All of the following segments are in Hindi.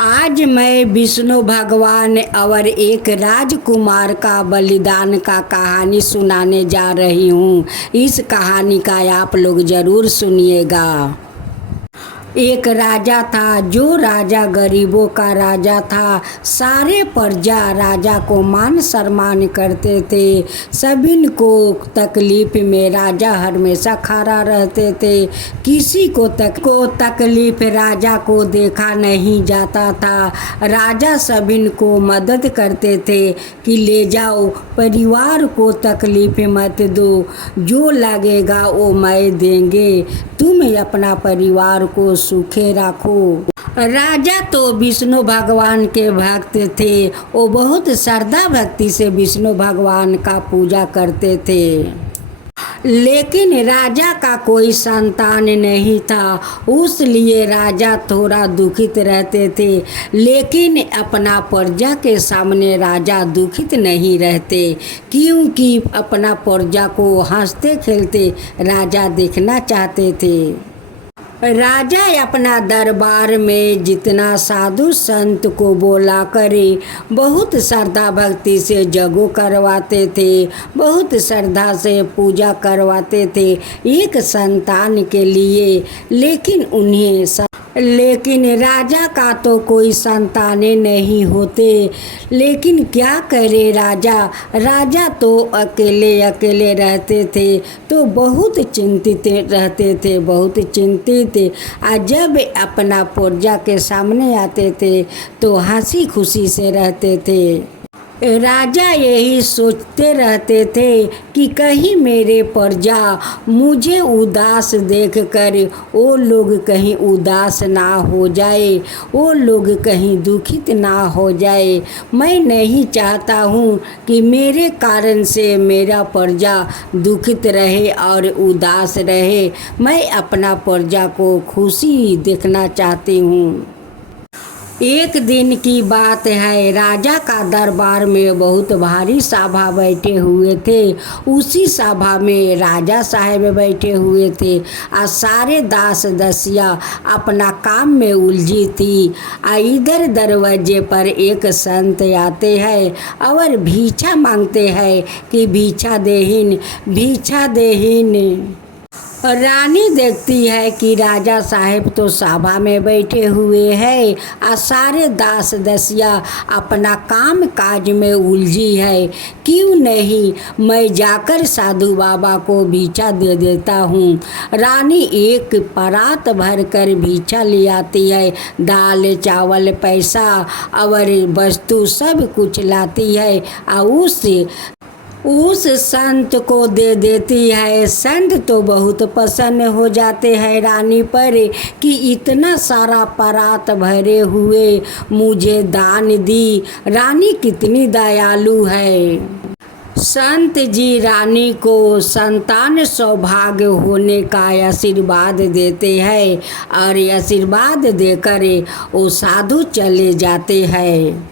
आज मैं विष्णु भगवान और एक राजकुमार का बलिदान का कहानी सुनाने जा रही हूँ। इस कहानी का आप लोग ज़रूर सुनिएगा। एक राजा था, जो राजा गरीबों का राजा था। सारे प्रजा राजा को मान सम्मान करते थे। सभी को तकलीफ में राजा हमेशा खड़ा रहते थे। किसी को तकलीफ राजा को देखा नहीं जाता था। राजा सभी को मदद करते थे कि ले जाओ, परिवार को तकलीफ मत दो, जो लगेगा वो मैं देंगे, तुम अपना परिवार को सुखे रखो। राजा तो विष्णु भगवान के भक्त थे। वो बहुत श्रद्धा भक्ति से विष्णु भगवान का पूजा करते थे। लेकिन राजा का कोई संतान नहीं था, उसलिए राजा थोड़ा दुखित रहते थे। लेकिन अपना प्रजा के सामने राजा दुखित नहीं रहते, क्योंकि अपना प्रजा को हंसते खेलते राजा देखना चाहते थे। राजा अपना दरबार में जितना साधु संत को बोला करे, बहुत श्रद्धा भक्ति से जगो करवाते थे, बहुत श्रद्धा से पूजा करवाते थे एक संतान के लिए। लेकिन राजा का तो कोई संतानें नहीं होते। लेकिन क्या करे राजा तो अकेले रहते थे, तो बहुत चिंतित रहते थे, बहुत चिंतित। जब अपना प्रजा के सामने आते थे तो हंसी खुशी से रहते थे। राजा यही सोचते रहते थे कि कहीं मेरे प्रजा मुझे उदास देखकर वो लोग कहीं उदास ना हो जाए, वो लोग कहीं दुखित ना हो जाए। मैं नहीं चाहता हूँ कि मेरे कारण से मेरा प्रजा दुखित रहे और उदास रहे। मैं अपना प्रजा को खुशी देखना चाहती हूँ। एक दिन की बात है, राजा का दरबार में बहुत भारी सभा बैठे हुए थे। उसी सभा में राजा साहब बैठे हुए थे और सारे दास दसिया अपना काम में उलझी थी। इधर दरवाजे पर एक संत आते हैं और भिक्षा मांगते हैं कि भिक्षा देहिन, भिक्षा देहिन। रानी देखती है कि राजा साहब तो सभा में बैठे हुए हैं और सारे दास दसिया अपना काम काज में उलझी है। क्यों नहीं मैं जाकर साधु बाबा को भिक्षा दे देता हूँ। रानी एक परात भर कर भिक्षा ले आती है, दाल चावल पैसा और वस्तु सब कुछ लाती है और उस संत को दे देती है। संत तो बहुत प्रसन्न हो जाते हैं रानी पर कि इतना सारा परात भरे हुए मुझे दान दी। रानी कितनी दयालु है। संत जी रानी को संतान सौभाग्य होने का आशीर्वाद देते हैं और आशीर्वाद देकर वो साधु चले जाते हैं।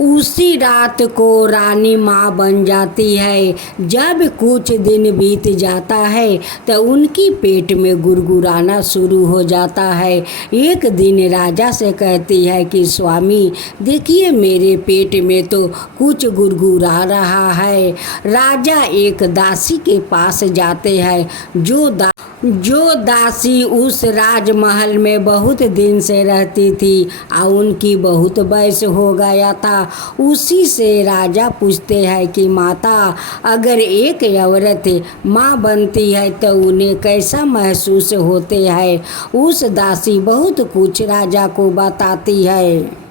उसी रात को रानी माँ बन जाती है। जब कुछ दिन बीत जाता है तो उनकी पेट में गुड़गुड़ाना शुरू हो जाता है। एक दिन राजा से कहती है कि स्वामी देखिए, मेरे पेट में तो कुछ गुड़गुड़ा रहा है। राजा एक दासी के पास जाते हैं, जो दासी उस राजमहल में बहुत दिन से रहती थी और उनकी बहुत वयस हो गया था। उसी से राजा पूछते हैं कि माता, अगर एक औरत माँ बनती है तो उन्हें कैसा महसूस होते हैं। उस दासी बहुत कुछ राजा को बताती है।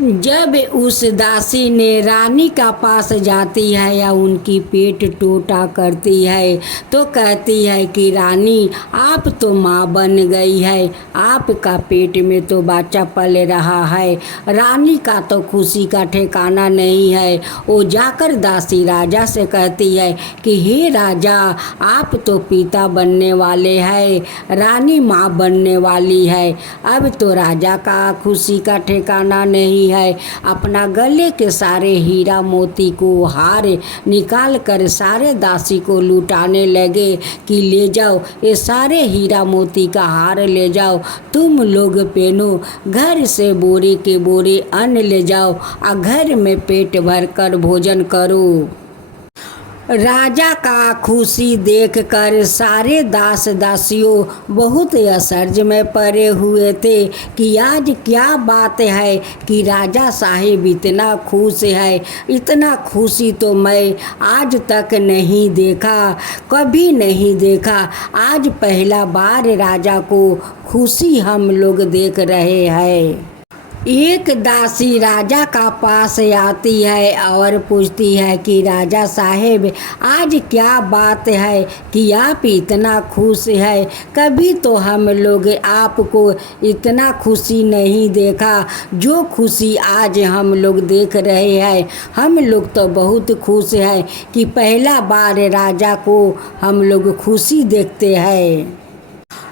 जब उस दासी ने रानी का पास जाती है या उनकी पेट टोटा करती है तो कहती है कि रानी आप तो माँ बन गई है, आपका पेट में तो बच्चा पल रहा है। रानी का तो खुशी का ठिकाना नहीं है। वो जाकर दासी राजा से कहती है कि हे राजा, आप तो पिता बनने वाले हैं, रानी माँ बनने वाली है। अब तो राजा का खुशी का ठिकाना नहीं रही है। अपना गले के सारे हीरा मोती को हार निकाल कर सारे दासी को लुटाने लगे कि ले जाओ, ये सारे हीरा मोती का हार ले जाओ, तुम लोग पहनो, घर से बोरे के बोरे अन्न ले जाओ और घर में पेट भर कर भोजन करो। राजा का खुशी देखकर सारे दास दासियों बहुत असर्ज में पड़े हुए थे कि आज क्या बात है कि राजा साहिब इतना खुश है। इतना खुशी तो मैं आज तक नहीं देखा, कभी नहीं देखा। आज पहला बार राजा को खुशी हम लोग देख रहे हैं। एक दासी राजा का पास आती है और पूछती है कि राजा साहेब आज क्या बात है कि आप इतना खुश है। कभी तो हम लोग आपको इतना खुशी नहीं देखा, जो खुशी आज हम लोग देख रहे हैं। हम लोग तो बहुत खुश हैं कि पहला बार राजा को हम लोग खुशी देखते हैं।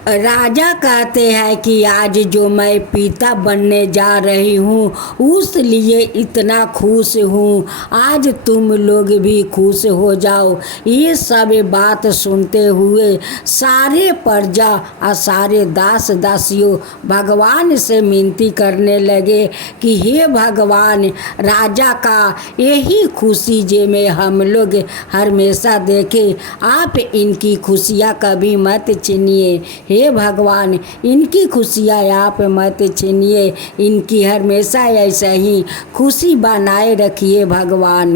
राजा कहते हैं कि आज जो मैं पिता बनने जा रही हूँ उस लिए इतना खुश हूँ, आज तुम लोग भी खुश हो जाओ। ये सब बात सुनते हुए सारे प्रजा और सारे दास दासियों भगवान से विनती करने लगे कि हे भगवान, राजा का यही खुशी जे में हम लोग हमेशा देखे, आप इनकी खुशियाँ कभी मत छीनिए। हे भगवान, इनकी खुशियाँ आप मत छीनिए, इनकी हमेशा ऐसा ही खुशी बनाए रखिए भगवान।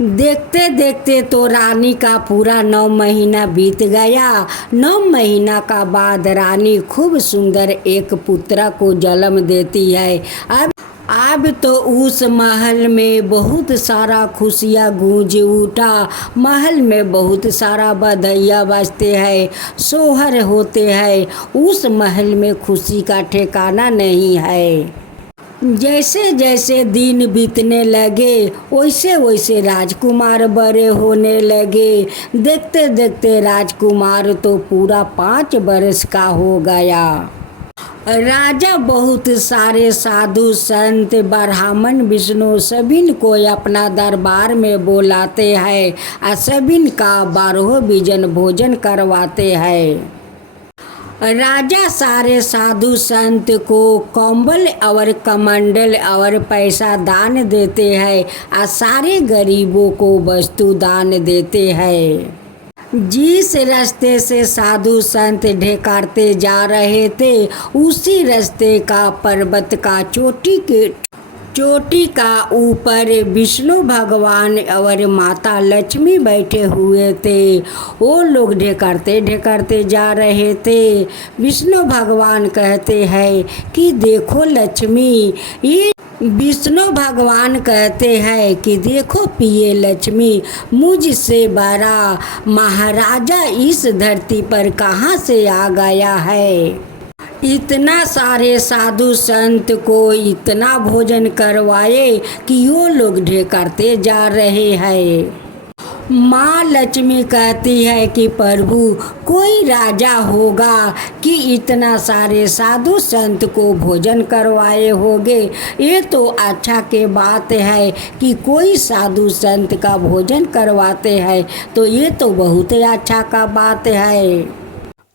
देखते देखते तो रानी का पूरा 9 महीना बीत गया। 9 महीना का बाद रानी खूब सुंदर एक पुत्र को जन्म देती है। अब तो उस महल में बहुत सारा खुशियाँ गूंज उठा। महल में बहुत सारा बधैया बजते हैं, सोहर होते हैं। उस महल में खुशी का ठिकाना नहीं है। जैसे जैसे दिन बीतने लगे वैसे वैसे राजकुमार बड़े होने लगे। देखते देखते राजकुमार तो पूरा 5 वर्ष का हो गया। राजा बहुत सारे साधु संत ब्राह्मण विष्णु सभी को अपना दरबार में बुलाते हैं और सभी का 12 बीजन भोजन करवाते हैं। राजा सारे साधु संत को कंबल और कमंडल और पैसा दान देते हैं और सारे गरीबों को वस्तु दान देते हैं। जिस रास्ते से साधु संत ढेकारते जा रहे थे उसी रास्ते का पर्वत का चोटी का ऊपर विष्णु भगवान और माता लक्ष्मी बैठे हुए थे। वो लोग ढेकारते ढेकारते जा रहे थे। विष्णु भगवान कहते हैं कि देखो लक्ष्मी, ये विष्णु भगवान कहते हैं कि देखो प्रिय लक्ष्मी, मुझसे बड़ा महाराजा इस धरती पर कहाँ से आ गया है। इतना सारे साधु संत को इतना भोजन करवाए कि वो लोग ढेकारते जा रहे हैं। माँ लक्ष्मी कहती है कि प्रभु, कोई राजा होगा कि इतना सारे साधु संत को भोजन करवाए होगे। ये तो अच्छा के बात है कि कोई साधु संत का भोजन करवाते हैं, तो ये तो बहुत अच्छा का बात है।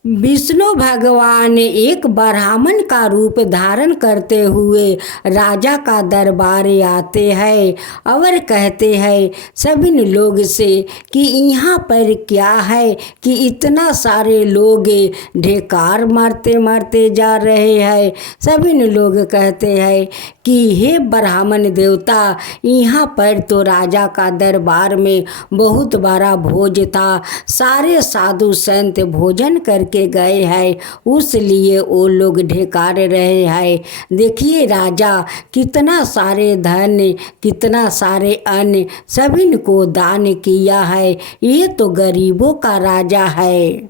विष्णु भगवान एक ब्राह्मण का रूप धारण करते हुए राजा का दरबार आते हैं और कहते हैं सभी लोग से कि यहाँ पर क्या है कि इतना सारे लोग ढेकार मारते मारते जा रहे हैं। सभी लोग कहते हैं कि हे ब्राह्मण देवता, यहाँ पर तो राजा का दरबार में बहुत बड़ा भोज था, सारे साधु संत भोजन करके गए हैं, उस लिए वो लोग ढेकार रहे हैं। देखिए राजा कितना सारे धन, कितना सारे अन्न सभी को दान किया है, ये तो गरीबों का राजा है।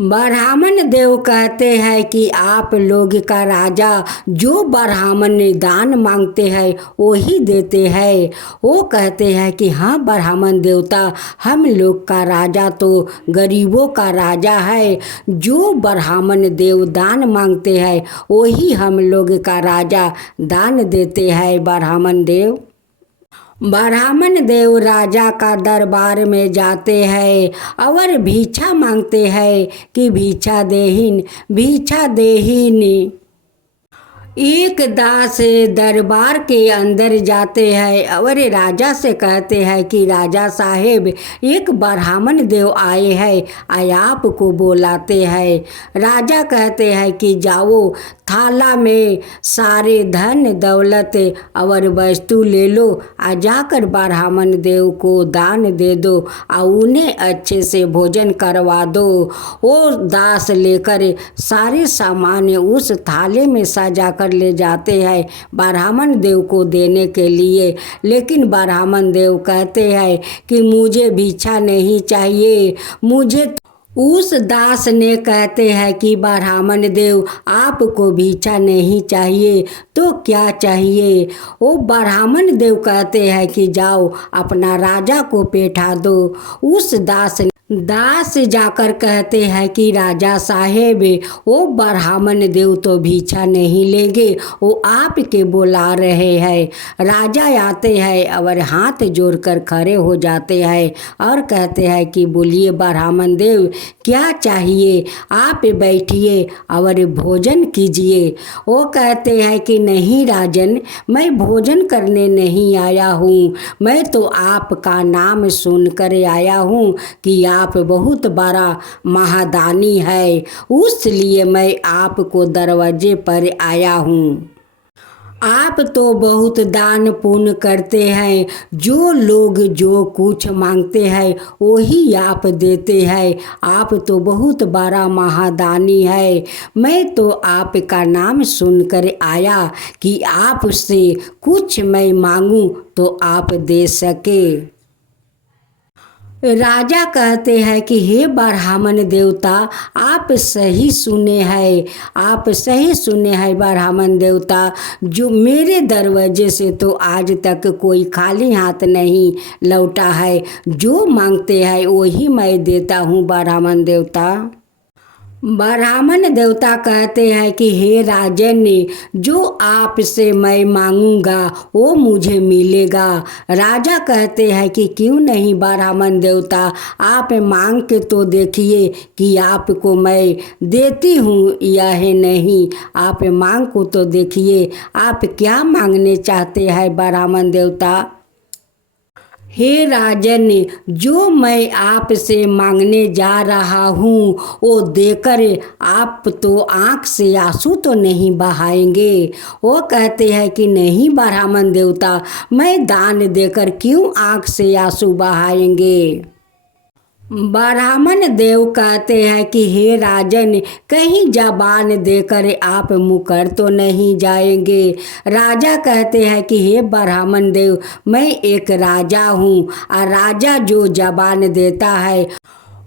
ब्राह्मण देव कहते हैं कि आप लोग का राजा जो ब्राह्मण दान मांगते हैं वही देते हैं। वो कहते हैं कि हाँ ब्राह्मण देवता, हम लोग का राजा तो गरीबों का राजा है। जो ब्राह्मण देव दान मांगते हैं वही हम लोग का राजा दान देते हैं। ब्राह्मण देव राजा का दरबार में जाते हैं और भिक्षा मांगते हैं कि भिक्षा देहीन। एक दास दरबार के अंदर जाते हैं और राजा से कहते हैं कि राजा साहेब, एक ब्राह्मण देव आए हैं, आपको बुलाते हैं। राजा कहते हैं कि जाओ, थाला में सारे धन दौलत और वस्तु ले लो, जाकर ब्राह्मण देव को दान दे दो और उन्हें अच्छे से भोजन करवा दो। वो दास लेकर सारे सामान उस थाले में सजा कर ले जाते हैं ब्राह्मण देव को देने के लिए। लेकिन ब्राह्मण देव कहते हैं कि मुझे भिक्षा नहीं चाहिए, मुझे। उस दास ने कहते हैं कि ब्राह्मण देव, आपको भिक्षा नहीं चाहिए तो क्या चाहिए? वो ब्राह्मण देव कहते हैं कि जाओ अपना राजा को बैठा दो। उस दास जाकर कहते हैं कि राजा साहेब, वो ब्राह्मण देव तो भिक्षा नहीं लेंगे, वो आपके बुला रहे हैं। राजा आते हैं और हाथ जोड़कर खड़े हो जाते हैं और कहते हैं कि बोलिए ब्राह्मण देव, क्या चाहिए? आप बैठिए और भोजन कीजिए। वो कहते हैं कि नहीं राजन, मैं भोजन करने नहीं आया हूँ, मैं तो आपका नाम सुनकर आया हूँ कि आप बहुत बड़ा महादानी है, इसलिए मैं आपको दरवाजे पर आया हूँ। आप तो बहुत दान पुण्य करते हैं, जो लोग जो कुछ मांगते हैं वही आप देते हैं, आप तो बहुत बड़ा महादानी है। मैं तो आपका नाम सुनकर आया कि आपसे कुछ मैं मांगूं तो आप दे सके। राजा कहते हैं कि हे ब्राह्मण देवता, आप सही सुने हैं ब्राह्मण देवता, जो मेरे दरवाजे से तो आज तक कोई खाली हाथ नहीं लौटा है, जो मांगते हैं वही मैं देता हूँ ब्राह्मण देवता। ब्राह्मण देवता कहते हैं कि हे राजन, जो आपसे मैं मांगूंगा वो मुझे मिलेगा। राजा कहते हैं कि क्यों नहीं ब्राह्मण देवता, आप मांग के तो देखिए कि आपको मैं देती हूँ या है नहीं। आप मांग को तो देखिए, आप क्या मांगने चाहते हैं ब्राह्मण देवता? हे राजन, जो मैं आपसे मांगने जा रहा हूँ वो देकर आप तो आँख से आंसू तो नहीं बहाएंगे। वो कहते हैं कि नहीं ब्राह्मण देवता, मैं दान देकर क्यों आँख से आंसू बहाएंगे। ब्राह्मण देव कहते हैं कि हे राजन, कहीं जबान देकर आप मुकर तो नहीं जाएंगे। राजा कहते हैं कि हे ब्राह्मण देव, मैं एक राजा हूँ और राजा जो जबान देता है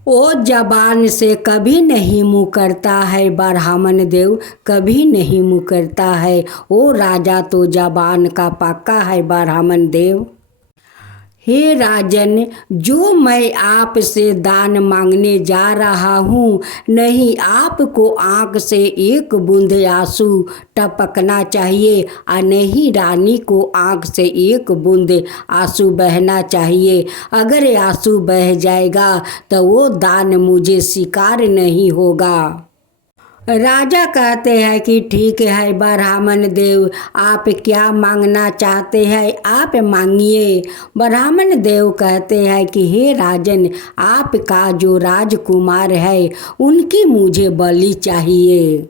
वो जबान से कभी नहीं मुकरता है। ब्राह्मण देव कभी नहीं मुकरता है, वो राजा तो जबान का पक्का है ब्राह्मण देव। हे राजन, जो मैं आपसे दान मांगने जा रहा हूँ, नहीं आपको आँख से एक बूंद आंसू टपकना चाहिए और नहीं रानी को आँख से एक बूंद आंसू बहना चाहिए। अगर आंसू बह जाएगा तो वो दान मुझे स्वीकार नहीं होगा। राजा कहते हैं कि ठीक है ब्राह्मण देव, आप क्या मांगना चाहते हैं, आप मांगिए। ब्राह्मण देव कहते हैं कि हे राजन, आपका जो राजकुमार है उनकी मुझे बलि चाहिए।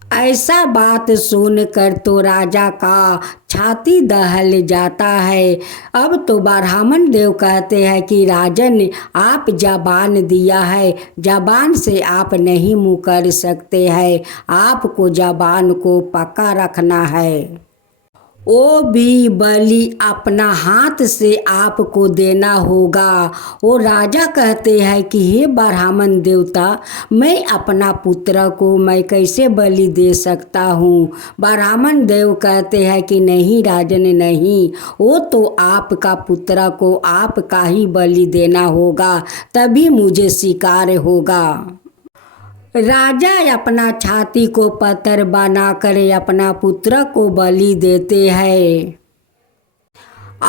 ऐसा बात सुनकर तो राजा का छाती दहल जाता है। अब तो ब्राह्मण देव कहते हैं कि राजन, आप जबान दिया है, जबान से आप नहीं मुकर सकते हैं, आपको जबान को पक्का रखना है। वो भी बलि अपना हाथ से आपको देना होगा। वो राजा कहते हैं कि हे ब्राह्मण देवता, मैं अपना पुत्र को मैं कैसे बलि दे सकता हूँ। ब्राह्मण देव कहते हैं कि नहीं राजन नहीं, वो तो आपका पुत्र को आपका ही बलि देना होगा, तभी मुझे स्वीकार होगा। राजा अपना छाती को पत्थर बनाकर अपना पुत्र को बलि देते हैं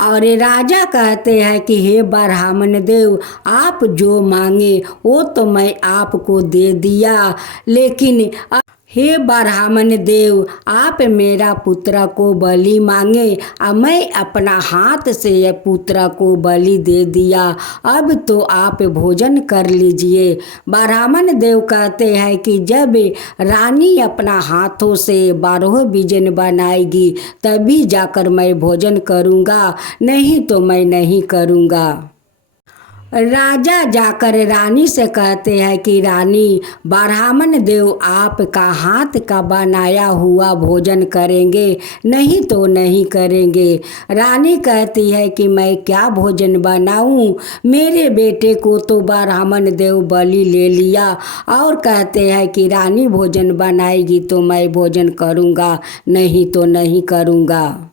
और राजा कहते हैं कि हे ब्राह्मण देव, आप जो मांगे वो तो मैं आपको दे दिया, लेकिन हे ब्राह्मण देव, आप मेरा पुत्र को बलि मांगे और मैं अपना हाथ से पुत्र को बलि दे दिया, अब तो आप भोजन कर लीजिए। ब्राह्मण देव कहते हैं कि जब रानी अपना हाथों से 12 व्यंजन बनाएगी तभी जाकर मैं भोजन करूँगा, नहीं तो मैं नहीं करूँगा। राजा जाकर रानी से कहते हैं कि रानी, ब्राह्मण देव आपका हाथ का बनाया हुआ भोजन करेंगे, नहीं तो नहीं करेंगे। रानी कहती है कि मैं क्या भोजन बनाऊं, मेरे बेटे को तो ब्राह्मण देव बलि ले लिया, और कहते हैं कि रानी भोजन बनाएगी तो मैं भोजन करूंगा, नहीं तो नहीं करूंगा।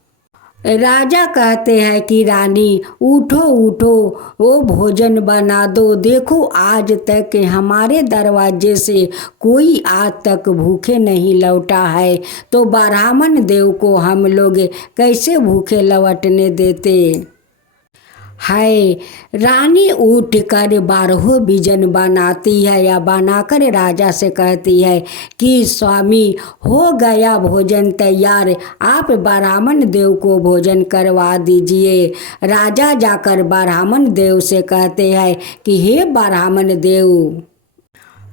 राजा कहते हैं कि रानी उठो उठो, वो भोजन बना दो, देखो आज तक हमारे दरवाजे से कोई आज तक भूखे नहीं लौटा है, तो ब्राह्मण देव को हम लोग कैसे भूखे लौटने देते। है रानी उठकर 12 व्यंजन बनाती है या बनाकर राजा से कहती है कि स्वामी हो गया भोजन तैयार, आप ब्राह्मण देव को भोजन करवा दीजिए। राजा जाकर ब्राह्मण देव से कहते हैं कि हे ब्राह्मण देव,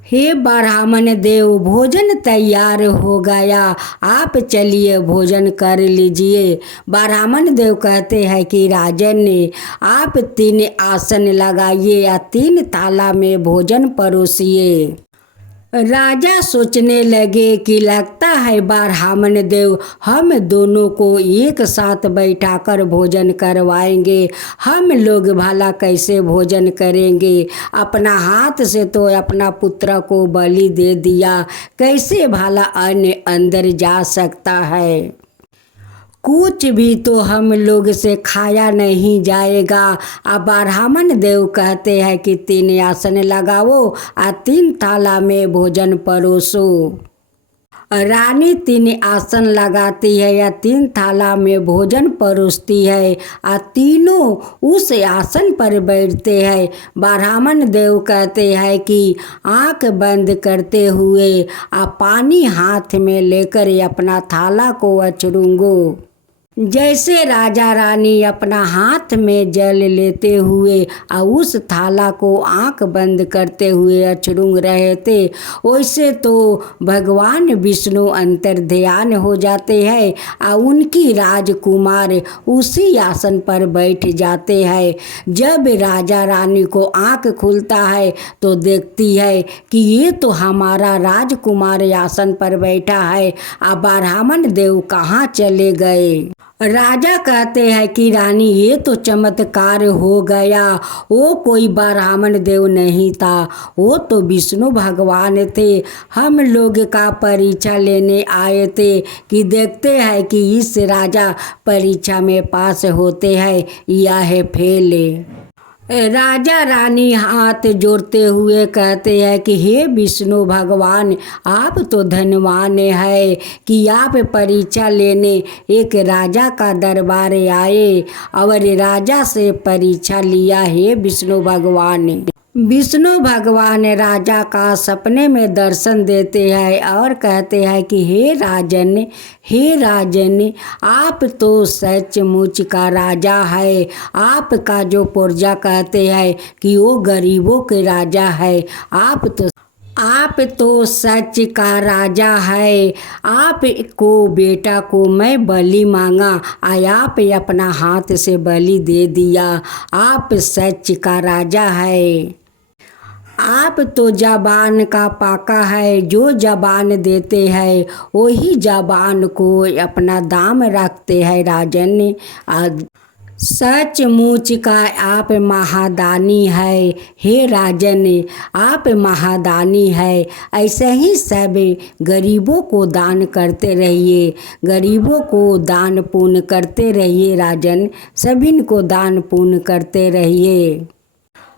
हे ब्राह्मण देव, भोजन तैयार हो गया, आप चलिए भोजन कर लीजिए। ब्राह्मण देव कहते हैं कि राजन ने आप 3 आसन लगाइए या 3 थाला में भोजन परोसिए। राजा सोचने लगे कि लगता है ब्राह्मण देव हम दोनों को एक साथ बैठाकर भोजन करवाएंगे, हम लोग भला कैसे भोजन करेंगे, अपना हाथ से तो अपना पुत्र को बलि दे दिया, कैसे भला अन्न अंदर जा सकता है। कुछ भी तो हम लोग से खाया नहीं जाएगा। अब ब्राह्मण देव कहते हैं कि 3 आसन लगाओ और 3 थाला में भोजन परोसो। रानी 3 आसन लगाती है या 3 थाला में भोजन परोसती है और तीनों उस आसन पर बैठते हैं। ब्राह्मण देव कहते हैं कि आंख बंद करते हुए आप पानी हाथ में लेकर अपना थाला को अचरूंगो। जैसे राजा रानी अपना हाथ में जल लेते हुए और उस थाला को आंख बंद करते हुए अचरूंग रहे थे, वैसे तो भगवान विष्णु अंतर ध्यान हो जाते हैं और उनकी राजकुमार उसी आसन पर बैठ जाते हैं। जब राजा रानी को आंख खुलता है तो देखती है कि ये तो हमारा राजकुमार आसन पर बैठा है, अब ब्राह्मण देव कहाँ चले गए। राजा कहते हैं कि रानी ये तो चमत्कार हो गया, वो कोई ब्राह्मण देव नहीं था, वो तो विष्णु भगवान थे। हम लोग का परीक्षा लेने आए थे कि देखते हैं कि इस राजा परीक्षा में पास होते हैं या है फेल। राजा रानी हाथ जोड़ते हुए कहते हैं कि हे विष्णु भगवान, आप तो धनवान है कि आप परीक्षा लेने एक राजा का दरबार आए और राजा से परीक्षा लिया। हे विष्णु भगवान। विष्णु भगवान राजा का सपने में दर्शन देते हैं और कहते हैं कि हे राजन, आप तो सचमुच का राजा है। आपका जो प्रजा कहते हैं कि वो गरीबों के राजा है, आप तो सच का राजा है। आप को बेटा को मैं बलि मांगा और आप अपना हाथ से बलि दे दिया, आप सच का राजा है। आप तो ज़बान का पाका है, जो ज़बान देते हैं वही ज़बान को अपना दाम रखते हैं राजन। सचमुच का आप महादानी है, हे राजन आप महादानी है। ऐसे ही सब गरीबों को दान करते रहिए, गरीबों को दान पुण्य करते रहिए राजन, सभी को दान पुण्य करते रहिए।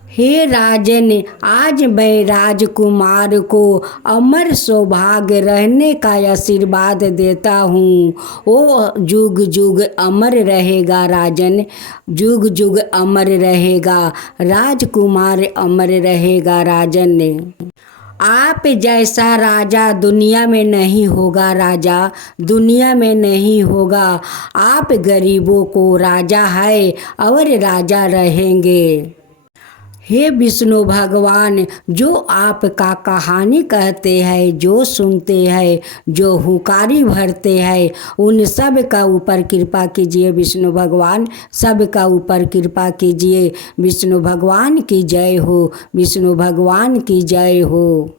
हे राजन, आज मैं राजकुमार को अमर सौभाग्य रहने का आशीर्वाद देता हूँ। वो जुग जुग अमर रहेगा राजन, जुग जुग अमर रहेगा, राजकुमार अमर रहेगा राजन। आप जैसा राजा दुनिया में नहीं होगा राजा, दुनिया में नहीं होगा। आप गरीबों को राजा है और राजा रहेंगे। हे विष्णु भगवान, जो आपका कहानी कहते हैं, जो सुनते हैं, जो हुकारी भरते हैं, उन सब का ऊपर कृपा कीजिए विष्णु भगवान, सब का ऊपर कृपा कीजिए। विष्णु भगवान की जय हो, विष्णु भगवान की जय हो।